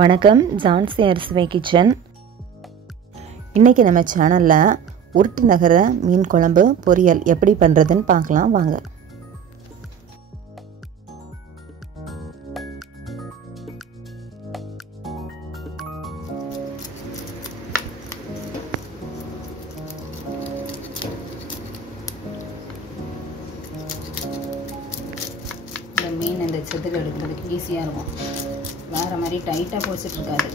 வணக்கம், ஜான்சி அரசுவை கிச்சன். இன்றைக்கி நம்ம சேனலில் உருட்டு நகர மீன் குழம்பு பொரியல் எப்படி பண்ணுறதுன்னு பார்க்கலாம் வாங்க. இந்த மீன் இந்த செதில் எடுக்கிறதுக்கு ஈஸியாக இருக்கும், வேறு மாதிரி டைட்டாக பொரிச்சிட்ருக்காது.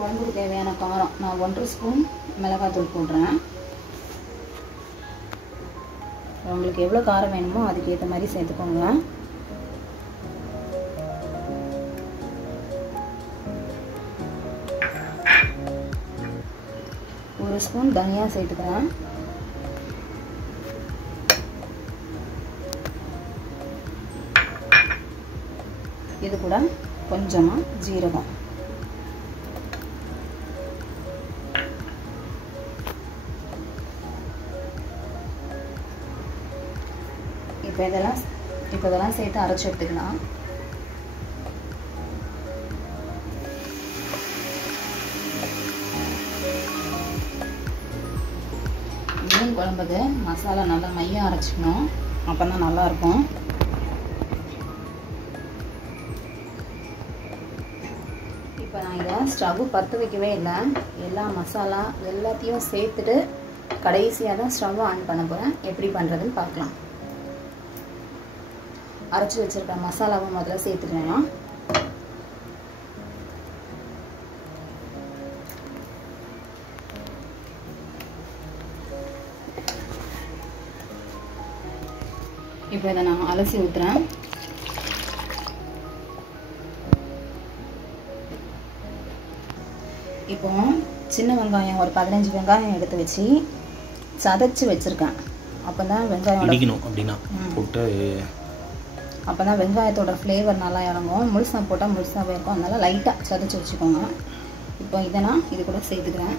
குழம்புக்கு தேவையான காரம் நான் 1 ஸ்பூன் மிளகாத்தூள் போடுறேன். உங்களுக்கு எவ்வளோ காரம் வேணுமோ அதுக்கேற்ற மாதிரி சேர்த்துக்கோங்க. ஒரு ஸ்பூன் தனியா சேர்த்துக்கிறேன். இது கூட கொஞ்சமாக ஜீரகம். இப்போ இதெல்லாம் சேர்த்து அரைச்சி எடுத்துக்கலாம். மீன் குழம்புக்கு மசாலா நல்லா மையம் அரைச்சிக்கணும், அப்போ தான் நல்லாயிருக்கும். இப்போ நான் இதை ஸ்டவ் பற்ற வைக்கவே இல்லை, எல்லா மசாலா எல்லாத்தையும் சேர்த்துட்டு கடைசியாக தான் ஸ்டவ் ஆன் பண்ண போகிறேன். எப்படி பண்ணுறதுன்னு பார்க்கலாம். அரைச்சி வச்சிருக்க மசாலாவை முதல்ல சேர்த்துக்கலாம். இப்போ இதை நான் அலசி ஊற்றுறேன். இப்போ சின்ன வெங்காயம் ஒரு 15 வெங்காயம் எடுத்து வச்சு சதைச்சி வச்சுருக்கேன். அப்போ தான் வெங்காயம் அப்படின்னா போட்டு அப்போ தான் வெங்காயத்தோட ஃப்ளேவர் நல்லா இறங்கும். முழுசாக போட்டால் முழுசாகவே இருக்கும், அதனால் லைட்டாக சதைச்சி வச்சுக்கோங்க. இப்போ இதை நான் இது கூட சேர்த்துக்கிறேன்.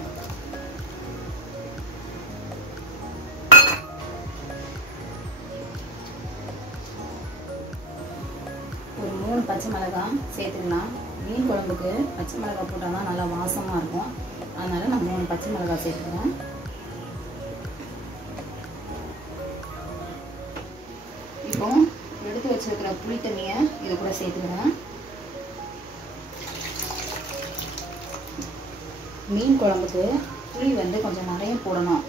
ஒரு 3 பச்சை மிளகாய் சேர்த்துக்கலாம். மீன் குழம்புக்கு பச்சை மிளகாய் போட்டால் தான் நல்லா வாசமாக இருக்கும், அதனால் நான் 3 பச்சை மிளகாய் சேர்த்துக்கிறேன். இப்போ எடுத்து வச்சிருக்கிற புளி தண்ணியை இது கூட சேர்த்துக்கிறேன். மீன் குழம்புக்கு புளி கொஞ்சம் நிறைய போடணும்.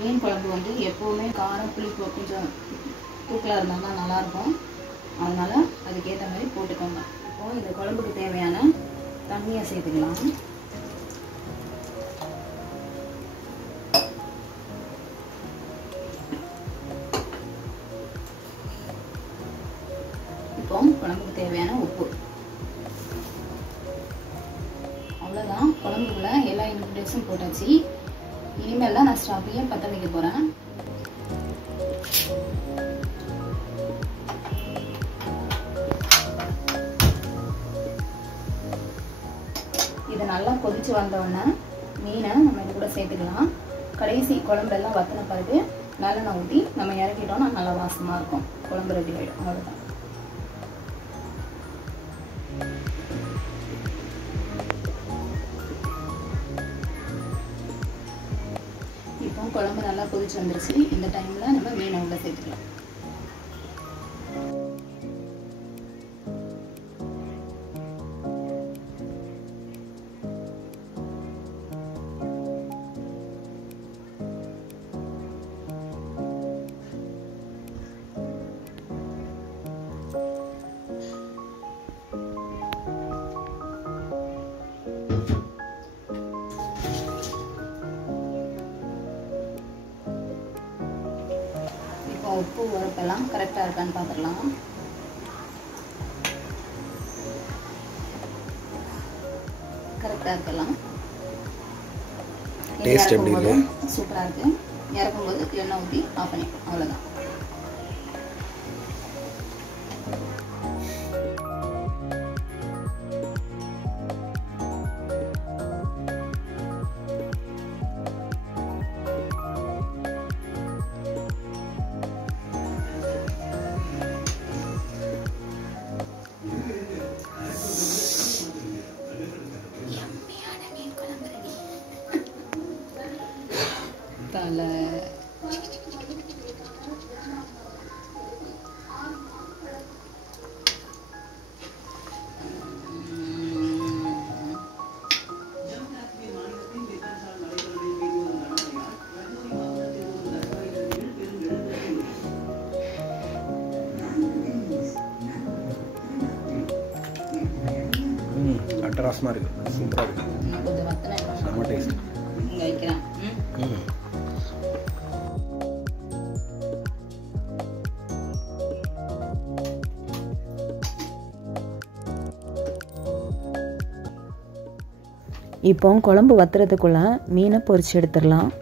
மீன் குழம்பு எப்போவுமே காரம் புளிப்பு கொஞ்சம் தூக்கலாக இருந்தால் தான் நல்லாயிருக்கும், அதனால் அதுக்கேற்ற மாதிரி போட்டுக்கோங்க. இப்போ இந்த குழம்புக்கு தேவையான தண்ணியை சேர்த்துக்கலாம். இப்போ குழம்புக்கு தேவையான உப்பு. அவ்வளோதான், குழம்புக்குள்ள எல்லா இன்க்ரீடியன்ஸும் போட்டாச்சு. இனிமேல் தான் நான் ஸ்டவ்வையும் பற்ற வைக்க போகிறேன். இது நல்லா கொதிச்சு வந்தோடனே மீனை நம்ம இது கூட சேர்த்துக்கலாம். கடைசி குழம்பெல்லாம் வற்றின பிறகு நல்லெண்ணெய் ஊற்றி நம்ம இறக்கிட்டோம்னா நல்லா வாசமாக இருக்கும். குழம்பு ரெடி ஆகிடும். அவ்வளோதான். இப்போ குழம்பு நல்லா கொதிச்சு வந்துருச்சு. இந்த டைமில் நம்ம மீனை உள்ள சேர்த்துக்கலாம். பண்ணிடலாம். கரெக்டாக இருக்கான்னு பார்த்துடலாம். கரெக்டாக இருக்கலாம். டேஸ்ட் எப்படி இருக்கு? சூப்பராக இருக்குது. இறக்கும்போது எண்ணெய் ஊற்றி ஆஃப் பண்ணி அவ்வளோதான். தலை அட்டகாசமாக இருக்குது. சூப்பராக இருக்குது. கொஞ்சம் வத்தனை செம்ம டேஸ்ட். இங்கே வைக்கிறேன். இப்போ குழம்பு வத்துறதுக்குள்ள மீனை பொரிச்சு எடுத்துடலாம்.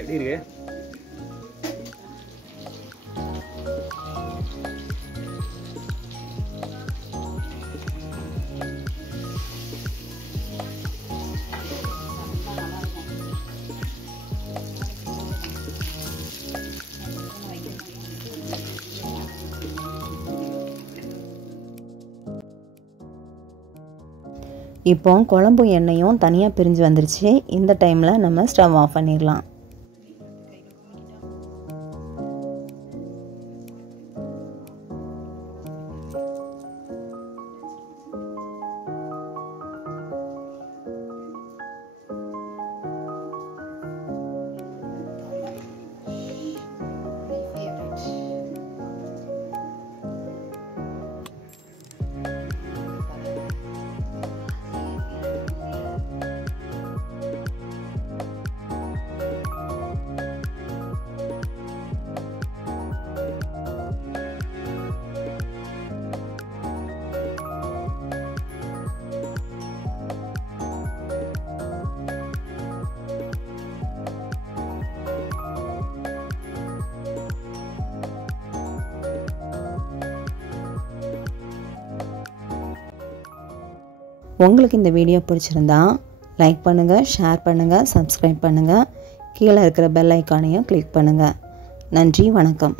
எப்படி இருக்கு? இப்போ குழம்பு எண்ணெயும் தனியாக பிரிஞ்சு வந்துருச்சு. இந்த டைமில் நம்ம ஸ்டவ் ஆஃப் பண்ணிடலாம். உங்களுக்கு இந்த வீடியோ பிடிச்சிருந்தா லைக் பண்ணுங்கள், ஷேர் பண்ணுங்கள், சப்ஸ்கிரைப் பண்ணுங்கள். கீழே இருக்கிற பெல் ஐக்கானையும் கிளிக் பண்ணுங்கள். நன்றி, வணக்கம்.